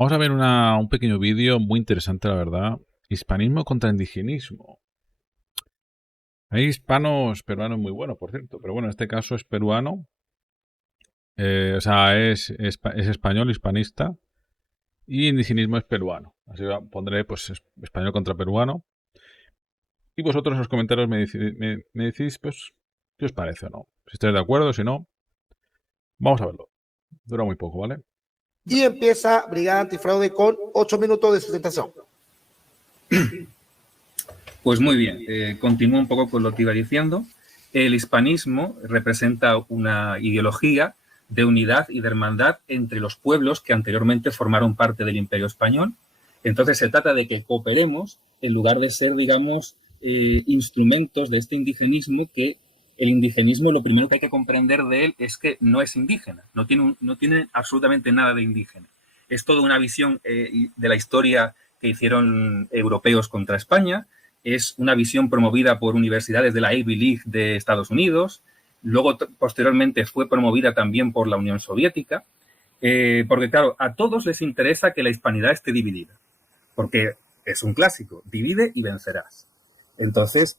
Vamos a ver un pequeño vídeo muy interesante, la verdad. Hispanismo contra indigenismo. Hay hispanos peruanos muy buenos, por cierto, pero bueno, en este caso es peruano, o sea, es español, hispanista, y indigenismo es peruano. Así que pondré pues español contra peruano. Y vosotros en los comentarios me decís, pues, qué os parece o no. Si estáis de acuerdo, si no, vamos a verlo. Dura muy poco, ¿vale? Y empieza Brigada Antifraude con 8 minutos de sustentación. Pues muy bien, continúo un poco con lo que iba diciendo. El hispanismo representa una ideología de unidad y de hermandad entre los pueblos que anteriormente formaron parte del Imperio Español. Entonces se trata de que cooperemos en lugar de ser, digamos, instrumentos de este indigenismo, que el indigenismo, lo primero que hay que comprender de él es que no es indígena, no tiene absolutamente nada de indígena. Es toda una visión de la historia que hicieron europeos contra España. Es una visión promovida por universidades de la Ivy League de Estados Unidos. Luego, posteriormente, fue promovida también por la Unión Soviética. Porque, claro, a todos les interesa que la hispanidad esté dividida. Porque es un clásico, divide y vencerás. Entonces,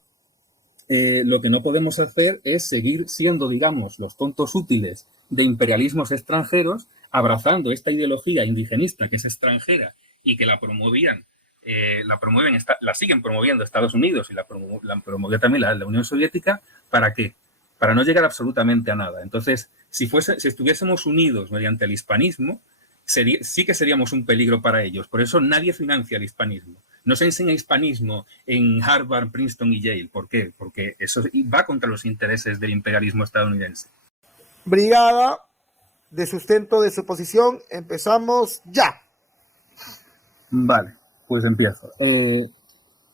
lo que no podemos hacer es seguir siendo, digamos, los tontos útiles de imperialismos extranjeros, abrazando esta ideología indigenista que es extranjera y que la promovían, la siguen promoviendo Estados Unidos y la promovió también la Unión Soviética. ¿Para qué? Para no llegar absolutamente a nada. Entonces, si estuviésemos unidos mediante el hispanismo, sí que seríamos un peligro para ellos. Por eso nadie financia el hispanismo. No se enseña hispanismo en Harvard, Princeton y Yale. ¿Por qué? Porque eso va contra los intereses del imperialismo estadounidense. Brigada de sustento de su posición, empezamos ya. Vale, pues empiezo.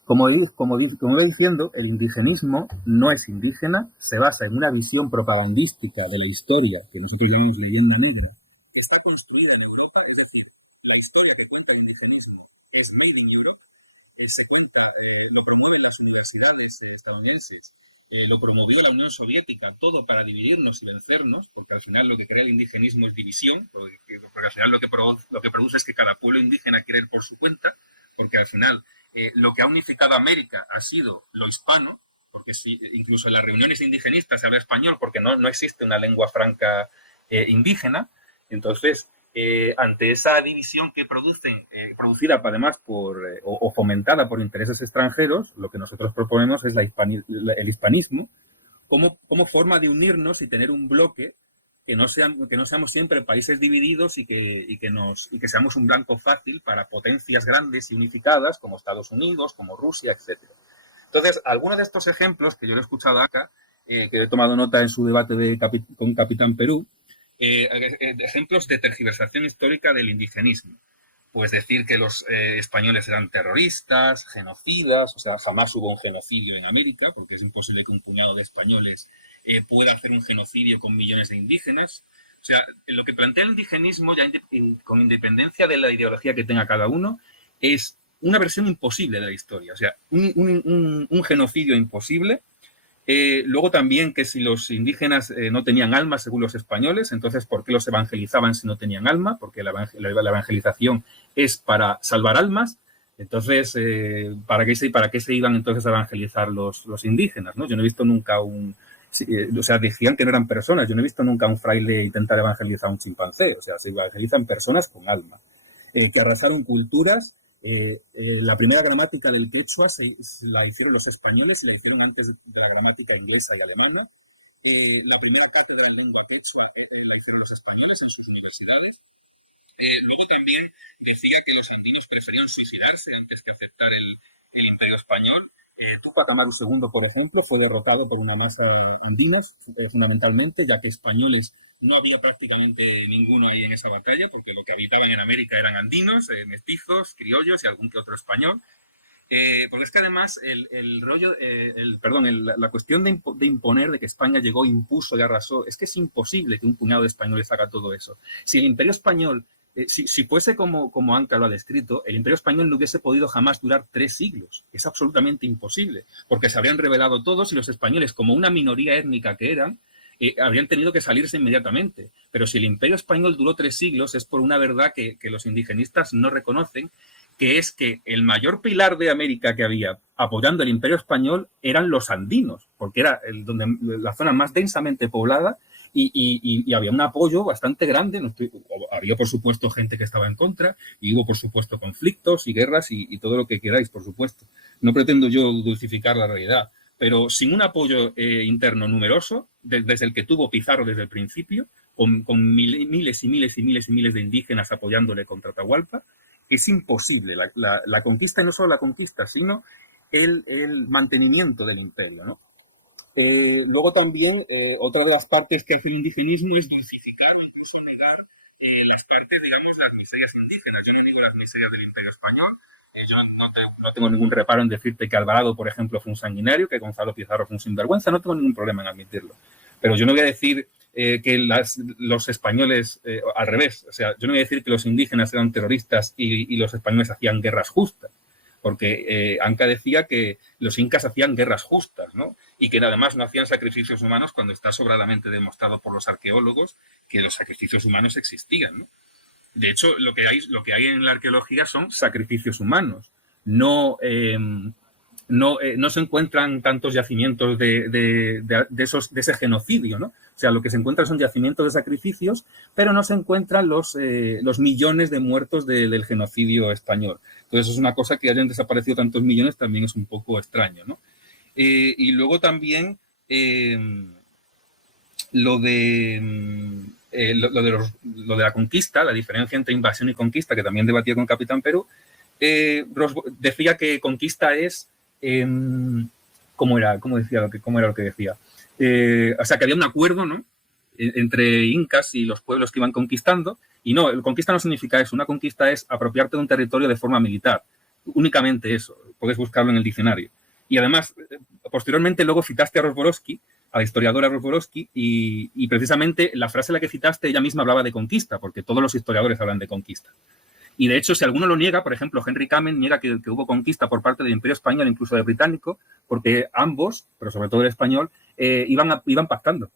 Como iba diciendo, el indigenismo no es indígena, se basa en una visión propagandística de la historia, que nosotros llamamos leyenda negra, que está construida en Europa. La historia que cuenta el indigenismo es Made in Europe, se cuenta, lo promueven las universidades estadounidenses, lo promovió la Unión Soviética, todo para dividirnos y vencernos, porque al final lo que crea el indigenismo es división, porque al final lo que produce es que cada pueblo indígena quiere ir por su cuenta, porque al final lo que ha unificado a América ha sido lo hispano, porque incluso en las reuniones indigenistas se habla español, porque no existe una lengua franca indígena. Entonces, ante esa división que producen, producida además o fomentada por intereses extranjeros, lo que nosotros proponemos es el hispanismo como forma de unirnos y tener un bloque que no seamos siempre países divididos y que seamos un blanco fácil para potencias grandes y unificadas como Estados Unidos, como Rusia, etc. Entonces, algunos de estos ejemplos que yo le he escuchado acá, que he tomado nota en su debate con Capitán Perú, ejemplos de tergiversación histórica del indigenismo. Pues decir que los españoles eran terroristas, genocidas, o sea, jamás hubo un genocidio en América, porque es imposible que un puñado de españoles pueda hacer un genocidio con millones de indígenas. O sea, lo que plantea el indigenismo, ya con independencia de la ideología que tenga cada uno, es una versión imposible de la historia. O sea, un genocidio imposible. Luego también que si los indígenas no tenían alma, según los españoles, entonces ¿por qué los evangelizaban si no tenían alma? Porque la evangelización es para salvar almas. Entonces, ¿para qué se iban entonces a evangelizar los indígenas? ¿No? Yo no he visto nunca o sea, decían que no eran personas. Yo no he visto nunca un fraile intentar evangelizar a un chimpancé. O sea, se evangelizan personas con alma. Que arrasaron culturas. La primera gramática del quechua la hicieron los españoles y la hicieron antes de la gramática inglesa y alemana. La primera cátedra en lengua quechua la hicieron los españoles en sus universidades. Luego también decía que los andinos preferían suicidarse antes que aceptar el imperio español. Túpac Amaru II, por ejemplo, fue derrotado por una masa andinas, fundamentalmente, ya que españoles no había prácticamente ninguno ahí en esa batalla, porque lo que habitaban en América eran andinos, mestizos, criollos y algún que otro español. Porque es que además la cuestión de imponer, de que España llegó, impuso y arrasó, es que es imposible que un puñado de españoles haga todo eso. Si el imperio español, si fuese como Anca lo ha descrito, el imperio español no hubiese podido jamás durar 3 siglos. Es absolutamente imposible, porque se habrían rebelado todos y los españoles, como una minoría étnica que eran, habrían tenido que salirse inmediatamente. Pero si el Imperio Español duró 3 siglos es por una verdad que los indigenistas no reconocen, que es que el mayor pilar de América que había apoyando el Imperio Español eran los andinos, porque era la zona más densamente poblada y había un apoyo bastante grande. Había, por supuesto, gente que estaba en contra y hubo, por supuesto, conflictos y guerras y todo lo que queráis, por supuesto. No pretendo yo dulcificar la realidad, pero sin un apoyo interno numeroso, desde el que tuvo Pizarro desde el principio, con miles y miles y miles y miles de indígenas apoyándole contra Atahualpa, es imposible la conquista, y no solo la conquista, sino el mantenimiento del imperio, ¿no? Luego también, otra de las partes que hace el indigenismo es dulcificar o incluso negar las partes, digamos, las miserias indígenas. Yo no digo las miserias del Imperio Español. Yo no tengo ningún reparo en decirte que Alvarado, por ejemplo, fue un sanguinario, que Gonzalo Pizarro fue un sinvergüenza. No tengo ningún problema en admitirlo. Pero yo no voy a decir que los españoles, al revés, o sea, yo no voy a decir que los indígenas eran terroristas y los españoles hacían guerras justas, porque Anca decía que los incas hacían guerras justas, ¿no? Y que además no hacían sacrificios humanos, cuando está sobradamente demostrado por los arqueólogos que los sacrificios humanos existían, ¿no? De hecho, lo que hay en la arqueología son sacrificios humanos. No se encuentran tantos yacimientos de ese genocidio, ¿no? O sea, lo que se encuentra son yacimientos de sacrificios, pero no se encuentran los millones de muertos del genocidio español. Entonces, es una cosa que hayan desaparecido tantos millones, también es un poco extraño, ¿no? Y luego también lo de la conquista, la diferencia entre invasión y conquista, que también debatía con Capitán Perú, decía que conquista es ¿cómo era lo que decía? O sea, que había un acuerdo, ¿no?, entre incas y los pueblos que iban conquistando, y no, conquista no significa eso. Una conquista es apropiarte de un territorio de forma militar, únicamente eso. Puedes buscarlo en el diccionario. Y además, posteriormente luego citaste a Rozborowski, a la historiadora Rozborowski, y precisamente la frase en la que citaste, ella misma hablaba de conquista, porque todos los historiadores hablan de conquista. Y de hecho, si alguno lo niega, por ejemplo, Henry Kamen niega que hubo conquista por parte del Imperio Español, incluso del británico, porque ambos, pero sobre todo el español, iban pactando.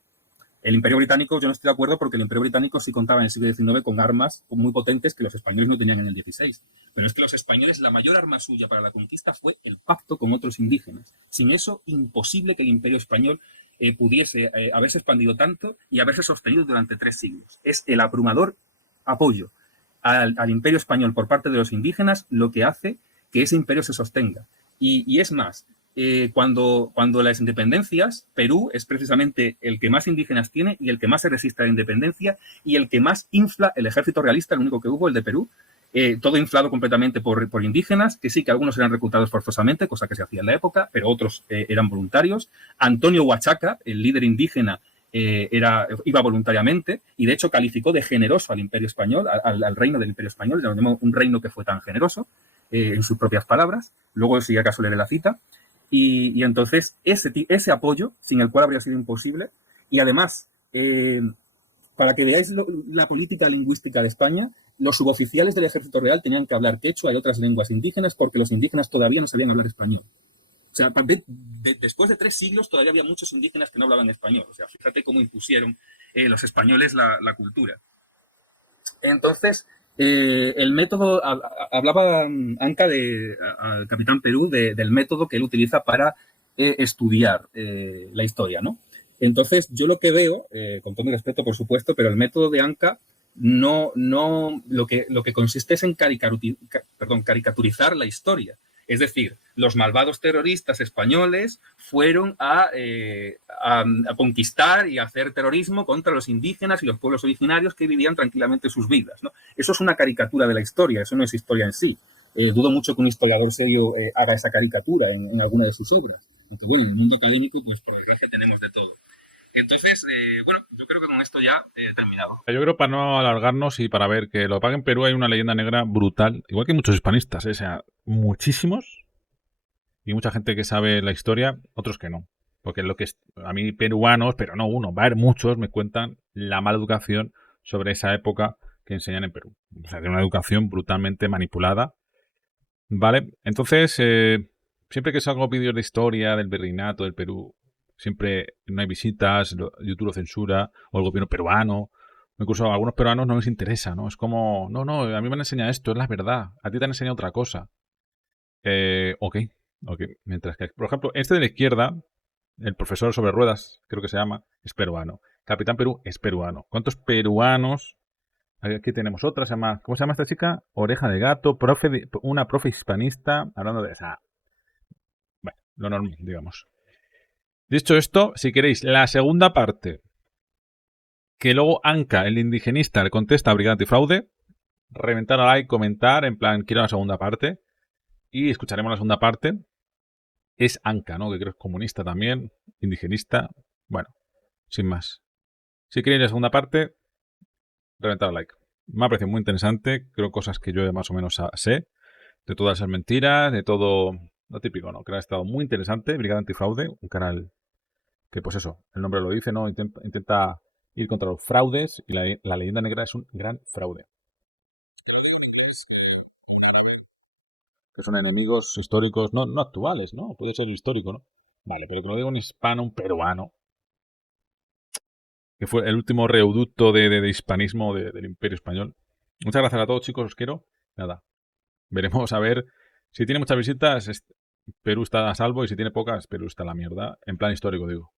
El Imperio Británico, yo no estoy de acuerdo, porque el Imperio Británico sí contaba en el siglo XIX con armas muy potentes que los españoles no tenían en el XVI. Pero es que los españoles, la mayor arma suya para la conquista fue el pacto con otros indígenas. Sin eso, imposible que el Imperio Español pudiese haberse expandido tanto y haberse sostenido durante 3 siglos. Es el abrumador apoyo al Imperio Español por parte de los indígenas lo que hace que ese imperio se sostenga. Y es más, cuando las independencias, Perú es precisamente el que más indígenas tiene y el que más se resiste a la independencia y el que más infla el ejército realista, el único que hubo, el de Perú, todo inflado completamente por indígenas, que sí, que algunos eran reclutados forzosamente, cosa que se hacía en la época, pero otros eran voluntarios. Antonio Huachaca, el líder indígena, iba voluntariamente, y de hecho calificó de generoso al Imperio Español, al reino del Imperio Español, llamó un reino que fue tan generoso, en sus propias palabras. Luego, si acaso leeré la cita. Y entonces, ese apoyo, sin el cual habría sido imposible, y además, para que veáis la política lingüística de España, los suboficiales del Ejército Real tenían que hablar quechua y otras lenguas indígenas, porque los indígenas todavía no sabían hablar español. O sea, después de 3 siglos todavía había muchos indígenas que no hablaban español. O sea, fíjate cómo impusieron los españoles la cultura. Entonces, el método, hablaba Anca, al Capitán Perú, del método que él utiliza para estudiar la historia, ¿no? Entonces, yo lo que veo, con todo mi respeto, por supuesto, pero el método de Anca lo que consiste es en caricaturizar la historia. Es decir, los malvados terroristas españoles fueron a conquistar y a hacer terrorismo contra los indígenas y los pueblos originarios que vivían tranquilamente sus vidas, ¿no? Eso es una caricatura de la historia, eso no es historia en sí. Dudo mucho que un historiador serio haga esa caricatura en alguna de sus obras. Aunque bueno, en el mundo académico, pues por desgracia tenemos de todo. Entonces, bueno, yo creo que con esto ya he terminado. Yo creo, para no alargarnos y para ver que lo que pasa en Perú hay una leyenda negra brutal, igual que muchos hispanistas, o sea, muchísimos, y mucha gente que sabe la historia, otros que no. Porque lo que a mí peruanos, pero no uno, va a haber muchos, me cuentan la mala educación sobre esa época que enseñan en Perú. O sea, de una educación brutalmente manipulada. ¿Vale? Entonces, siempre que salgo vídeos de historia del virreinato del Perú, Siempre no hay visitas, YouTube lo censura, o el gobierno peruano. Incluso a algunos peruanos no les interesa, ¿no? Es como, no, no, a mí me han enseñado esto, es la verdad. A ti te han enseñado otra cosa. Ok. Mientras que, por ejemplo, este de la izquierda, el profesor sobre ruedas, creo que se llama, es peruano. Capitán Perú es peruano. ¿Cuántos peruanos? Aquí tenemos otra, se llama, ¿cómo se llama esta chica? Oreja de gato, una profe hispanista, hablando de esa. Bueno, lo normal, digamos. Dicho esto, si queréis, la segunda parte, que luego Anka, el indigenista, le contesta a Brigada Antifraude, reventar a like, comentar, en plan, quiero la segunda parte, y escucharemos la segunda parte. Es Anka, ¿no? Que creo que es comunista también, indigenista. Bueno, sin más. Si queréis la segunda parte, reventar a like. Me ha parecido muy interesante, creo cosas que yo más o menos sé, de todas esas mentiras, de todo lo típico, ¿no? Que ha estado muy interesante, Brigada Antifraude, un canal que, pues eso, el nombre lo dice, ¿no? Intenta ir contra los fraudes y la leyenda negra es un gran fraude. Que son enemigos históricos, no actuales, ¿no? Puede ser histórico, ¿no? Vale, pero que no diga un hispano, un peruano, que fue el último reducto de hispanismo del Imperio Español. Muchas gracias a todos, chicos, os quiero. Nada, veremos a ver. Si tiene muchas visitas, Perú está a salvo, y si tiene pocas, Perú está a la mierda. En plan histórico, digo.